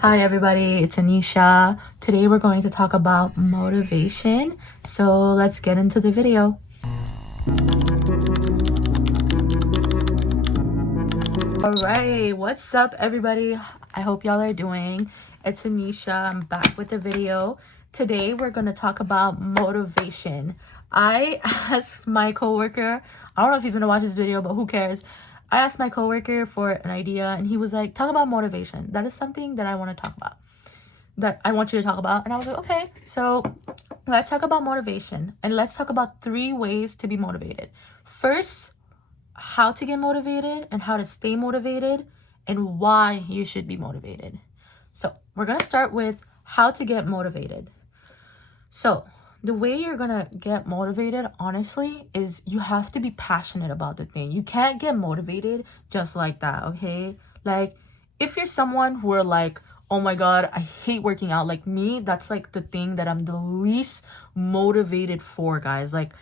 Hi everybody, it's Anisha. Today we're going to talk about motivation. So let's get into the video. Alright, what's up everybody? I hope y'all are doing. It's Anisha. I'm back with the video. Today we're going to talk about motivation. I asked my coworker, I don't know if he's going to watch this video, but who cares? I asked my coworker for an idea and he was like, talk about motivation. That is something that I want to talk about. That I want you to talk about. And I was like, okay, so let's talk about motivation. And let's talk about 3 ways to be motivated. First, how to get motivated and how to stay motivated and why you should be motivated. So we're going to start with how to get motivated. So the way you're going to get motivated, honestly, is you have to be passionate about the thing. You can't get motivated just like that, okay? Like, if you're someone who are like, oh my God, I hate working out. Like me, that's like the thing that I'm the least motivated for, guys. Like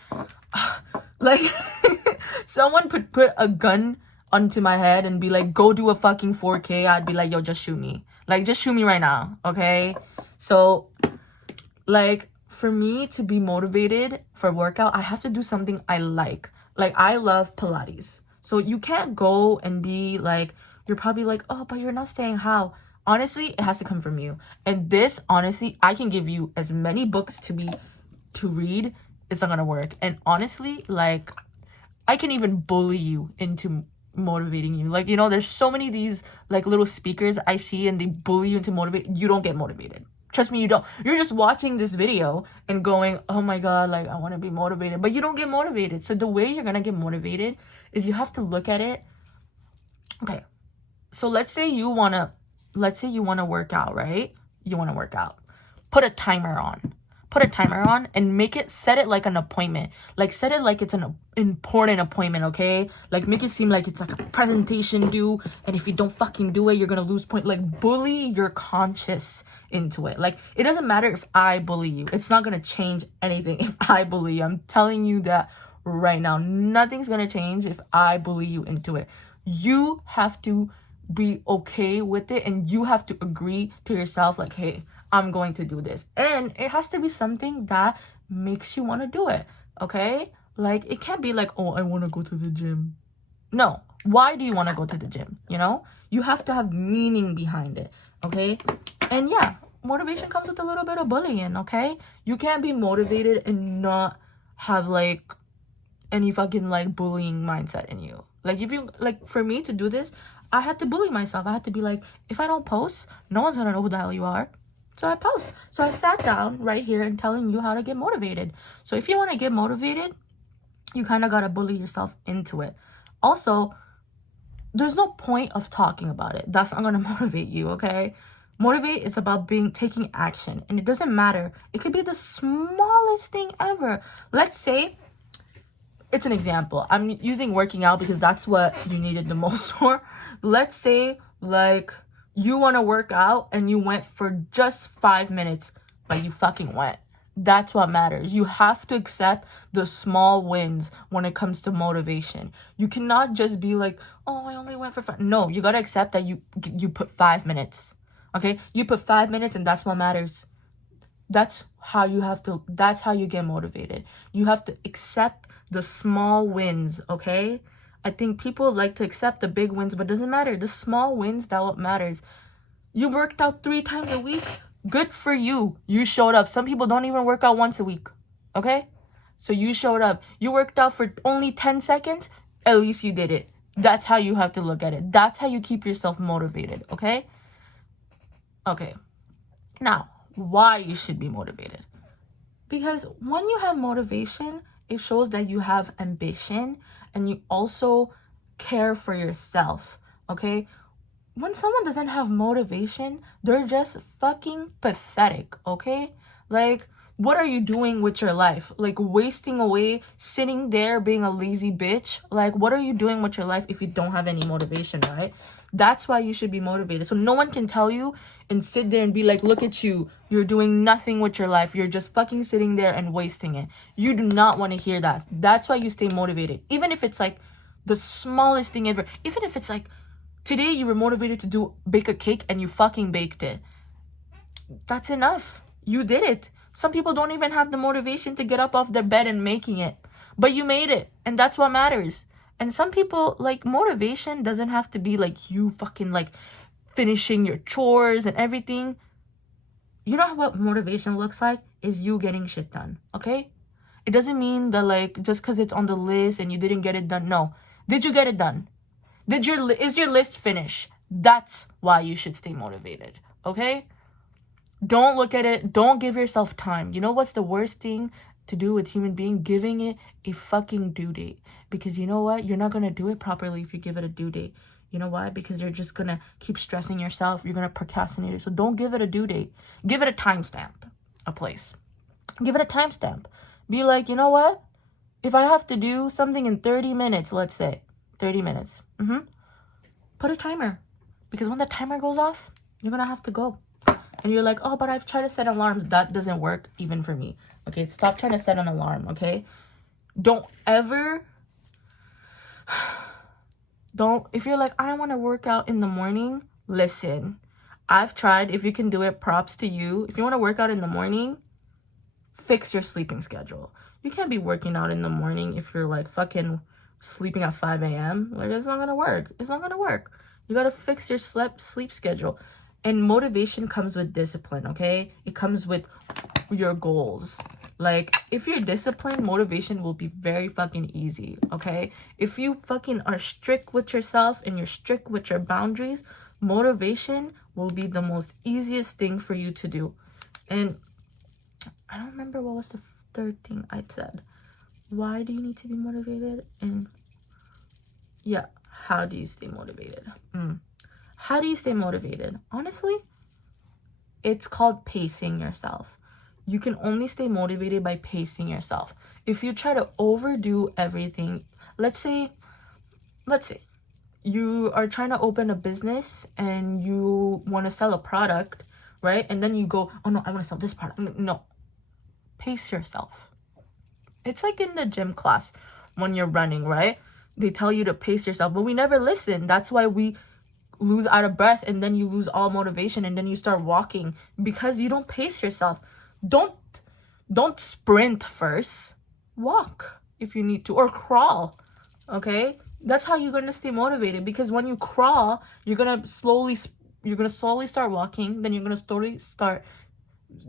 someone put a gun onto my head and be like, go do a fucking 4K. I'd be like, yo, just shoot me. Like, just shoot me right now, okay? So, like, for me to be motivated for workout, I have to do something I like. Like, I love Pilates. So you can't go and be like, you're probably like, oh, but you're not saying how. Honestly, it has to come from you. And this, honestly, I can give you as many books to read. It's not gonna work. And honestly, like, I can even bully you into motivating you. Like, you know, there's so many of these like little speakers I see and they bully you into motivate. You don't get motivated. Trust me, you don't. You're just watching this video and going, oh my God, like, I want to be motivated. But you don't get motivated. So the way you're going to get motivated is you have to look at it. Okay. So let's say you want to work out, right? You want to work out. Put a timer on and set it like an appointment. Like, set it like it's an important appointment, okay? Like, make it seem like it's like a presentation due, and if you don't fucking do it, you're gonna lose point. Like, bully your conscience into it. Like, it doesn't matter if I bully you. It's not gonna change anything if I bully you. I'm telling you that right now. Nothing's gonna change if I bully you into it. You have to be okay with it, and you have to agree to yourself, like, hey, I'm going to do this. And it has to be something that makes you want to do it, okay? Like, it can't be like, oh, I want to go to the gym. No. Why do you want to go to the gym? You know? You have to have meaning behind it, okay? And yeah, motivation comes with a little bit of bullying, okay? You can't be motivated and not have, like, any fucking, like, bullying mindset in you. Like, if you, like, for me to do this, I had to bully myself. I had to be like, if I don't post, no one's gonna know who the hell you are. So I post. So I sat down right here and telling you how to get motivated. So if you want to get motivated, you kind of got to bully yourself into it. Also, there's no point of talking about it. That's not going to motivate you, okay? Motivate is about taking action. And it doesn't matter. It could be the smallest thing ever. Let's say, it's an example. I'm using working out because that's what you needed the most for. Let's say, like, you want to work out and you went for just 5 minutes, but you fucking went. That's what matters. You have to accept the small wins when it comes to motivation. You cannot just be like, oh, I only went for 5. No, you got to accept that you put 5 minutes. Okay? You put 5 minutes and that's what matters. That's how you get motivated. You have to accept the small wins, okay? I think people like to accept the big wins, but it doesn't matter. The small wins, that what matters. You worked out 3 times a week. Good for you. You showed up. Some people don't even work out once a week. Okay? So you showed up. You worked out for only 10 seconds. At least you did it. That's how you have to look at it. That's how you keep yourself motivated. Okay? Okay. Now, why you should be motivated? Because when you have motivation, it shows that you have ambition and you also care for yourself, okay? When someone doesn't have motivation, they're just fucking pathetic, okay? Like, what are you doing with your life? Like, wasting away, sitting there being a lazy bitch? Like, what are you doing with your life if you don't have any motivation, right? That's why you should be motivated. So no one can tell you and sit there and be like, look at you. You're doing nothing with your life. You're just fucking sitting there and wasting it. You do not want to hear that. That's why you stay motivated. Even if it's like the smallest thing ever. Even if it's like Today you were motivated to bake a cake and you fucking baked it. That's enough. You did it. Some people don't even have the motivation to get up off their bed and making it. But you made it. And that's what matters. And some people, like, motivation doesn't have to be like you fucking like finishing your chores and everything. You know what motivation looks like? Is you getting shit done. Okay? It doesn't mean that like just because it's on the list and you didn't get it done. No. Did you get it done? Is your list finished? That's why you should stay motivated. Okay? Don't look at it. Don't give yourself time. You know what's the worst thing to do with human being? Giving it a fucking due date. Because you know what? You're not going to do it properly if you give it a due date. You know why? Because you're just going to keep stressing yourself. You're going to procrastinate it. So don't give it a due date. Give it a timestamp. A place. Give it a timestamp. Be like, you know what? If I have to do something in 30 minutes, let's say. 30 minutes. Put a timer. Because when the timer goes off, you're going to have to go. And you're like, oh, but I've tried to set alarms. That doesn't work even for me. Okay, stop trying to set an alarm, okay? If you're like, I want to work out in the morning, listen. I've tried. If you can do it, props to you. If you want to work out in the morning, fix your sleeping schedule. You can't be working out in the morning if you're like fucking sleeping at 5 a.m. Like, it's not going to work. It's not going to work. You got to fix your sleep schedule. And motivation comes with discipline, okay? It comes with your goals. Like, if you're disciplined, motivation will be very fucking easy, okay? If you fucking are strict with yourself and you're strict with your boundaries, motivation will be the most easiest thing for you to do. And I don't remember what was the third thing I said. Why do you need to be motivated? And yeah, how do you stay motivated? How do you stay motivated? Honestly, it's called pacing yourself. You can only stay motivated by pacing yourself. If you try to overdo everything, let's say you are trying to open a business and you want to sell a product, right? And then you go, oh no, I want to sell this product. No, pace yourself. It's like in the gym class when you're running, right? They tell you to pace yourself, but we never listen. That's why we lose out of breath, and then you lose all motivation, and then you start walking because you don't pace yourself. Don't sprint first. Walk if you need to, or crawl. Okay, that's how you're gonna stay motivated, because when you crawl, you're gonna slowly start walking, then you're gonna slowly start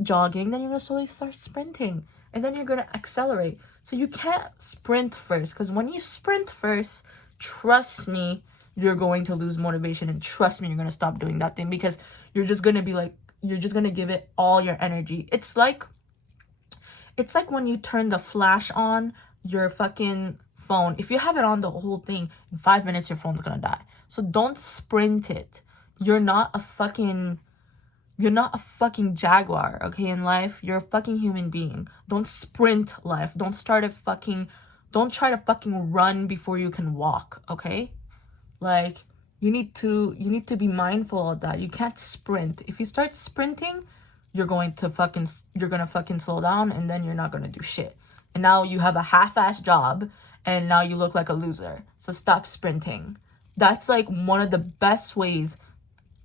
jogging, then you're gonna slowly start sprinting, and then you're gonna accelerate. So you can't sprint first, because when you sprint first, trust me, you're going to lose motivation, and trust me, you're going to stop doing that thing, because you're just going to be like, you're just going to give it all your energy. It's like when you turn the flash on your fucking phone. If you have it on the whole thing, in 5 minutes, your phone's going to die. So don't sprint it. You're not a fucking jaguar, okay, in life. You're a fucking human being. Don't sprint life. Don't try to fucking run before you can walk, okay? Like, you need to be mindful of that. You can't sprint. If you start sprinting, you're gonna fucking slow down, and then you're not gonna do shit. And now you have a half-ass job, and now you look like a loser. So stop sprinting. That's like one of the best ways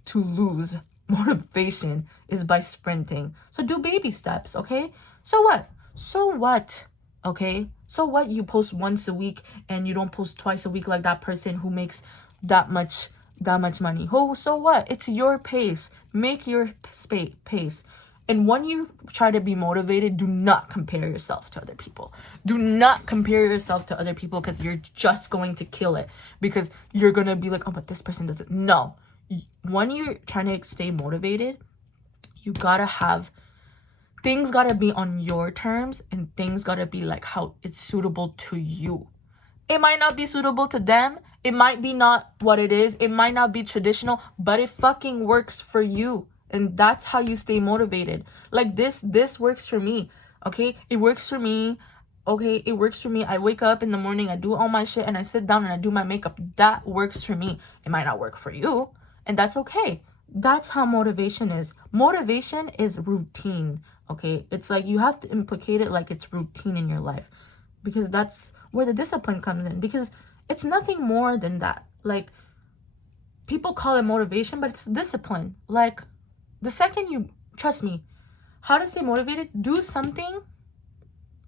to lose motivation, is by sprinting. So do baby steps, okay? So what? Okay? So what? You post once a week and you don't post twice a week like that person who makes that much money. Oh, so what? It's your pace. Make your pace. And when you try to be motivated, do not compare yourself to other people. Do not compare yourself to other people, because you're just going to kill it. Because you're going to be like, oh, but this person doesn't. No. When you're trying to stay motivated, you gotta have, things gotta be on your terms, and things gotta be like how it's suitable to you. It might not be suitable to them. It might be not what it is. It might not be traditional, but it fucking works for you. And that's how you stay motivated. Like this works for me. Okay? It works for me. Okay, it works for me. I wake up in the morning, I do all my shit, and I sit down and I do my makeup. That works for me. It might not work for you, and that's okay. That's how motivation is. Motivation is routine, okay? It's like you have to implicate it like it's routine in your life, because that's where the discipline comes in, because it's nothing more than that. Like, people call it motivation, but it's discipline. Like, the second you, trust me, how to stay motivated, do something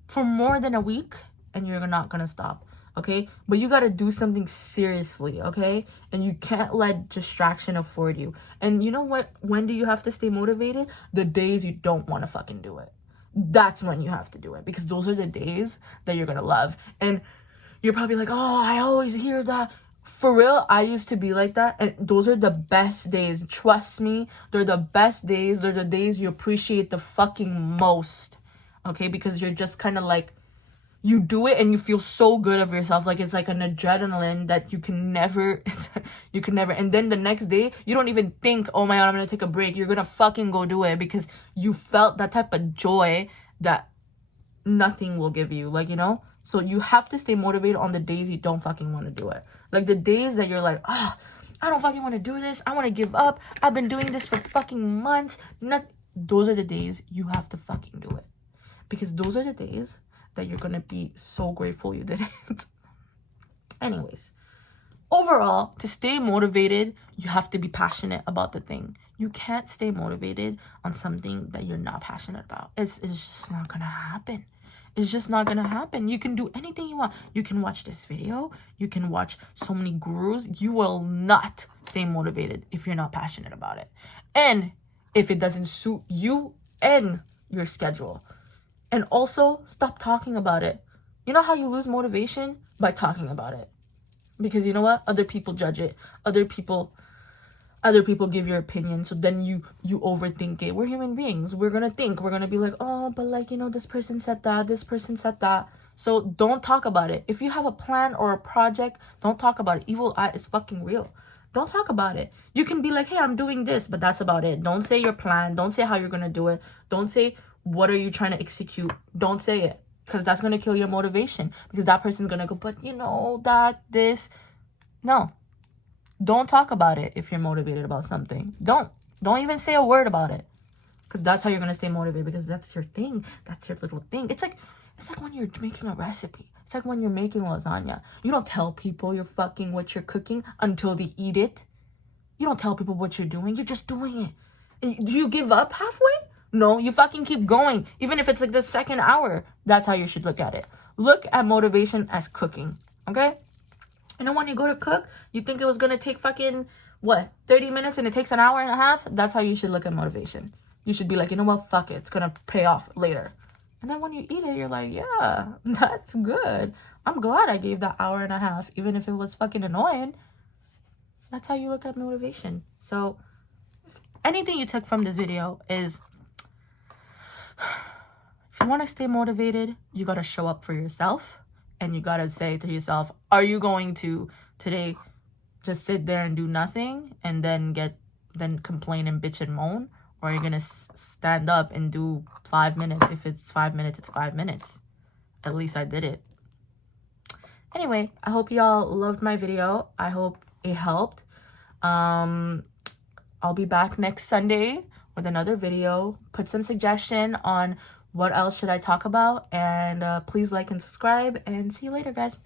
for more than a week and you're not gonna stop, okay? But you gotta do something seriously, okay? And you can't let distraction afford you. And you know what? When do you have to stay motivated? The days you don't want to fucking do it. That's when you have to do it, because those are the days that you're gonna love. And you're probably like, oh, I always hear that. For real, I used to be like that, and those are the best days. Trust me, they're the best days. They're the days you appreciate the fucking most, okay? Because you're just kind of like, you do it and you feel so good of yourself. Like, it's like an adrenaline that you can never, and then the next day, you don't even think, oh my God, I'm gonna take a break. You're gonna fucking go do it because you felt that type of joy that nothing will give you, like, you know? So you have to stay motivated on the days you don't fucking want to do it. Like, the days that you're like, oh, I don't fucking want to do this. I want to give up. I've been doing this for fucking months. Those are the days you have to fucking do it. Because those are the days that you're going to be so grateful you didn't. Anyways, overall, to stay motivated, you have to be passionate about the thing. You can't stay motivated on something that you're not passionate about. It's just not going to happen. It's just not gonna happen. You can do anything you want. You can watch this video. You can watch so many gurus. You will not stay motivated if you're not passionate about it. And if it doesn't suit you and your schedule. And also, stop talking about it. You know how you lose motivation? By talking about it. Because you know what? Other people judge it. Other people give your opinion, so then you overthink it. We're human beings. We're gonna think. We're gonna be like, oh, but like, you know, this person said that, this person said that. So don't talk about it. If you have a plan or a project, don't talk about it. Evil eye is fucking real. Don't talk about it. You can be like, hey, I'm doing this, but that's about it. Don't say your plan. Don't say how you're gonna do it. Don't say what are you trying to execute. Don't say it, because that's gonna kill your motivation, because that person's gonna go, but you know, this. No. Don't talk about it if you're motivated about something. Don't even say a word about it, because that's how you're gonna stay motivated, because that's your thing. That's your little thing. It's like when you're making a recipe. It's like when you're making lasagna. You don't tell people you're fucking what you're cooking until they eat it. You don't tell people what you're doing. You're just doing it. And do you give up halfway? No, you fucking keep going. Even if it's like the second hour. That's how you should look at it. Look at motivation as cooking. Okay? And then when you go to cook, you think it was going to take fucking, 30 minutes and it takes an hour and a half? That's how you should look at motivation. You should be like, you know what, fuck it. It's going to pay off later. And then when you eat it, you're like, yeah, that's good. I'm glad I gave that hour and a half, even if it was fucking annoying. That's how you look at motivation. So anything you took from this video is, if you want to stay motivated, you got to show up for yourself. And you gotta say to yourself, are you going to today just sit there and do nothing and then complain and bitch and moan? Or are you gonna stand up and do 5 minutes? If it's 5 minutes, it's 5 minutes. At least I did it. Anyway, I hope y'all loved my video. I hope it helped. I'll be back next Sunday with another video. Put some suggestion on what else should I talk about, and please like and subscribe, and see you later, guys.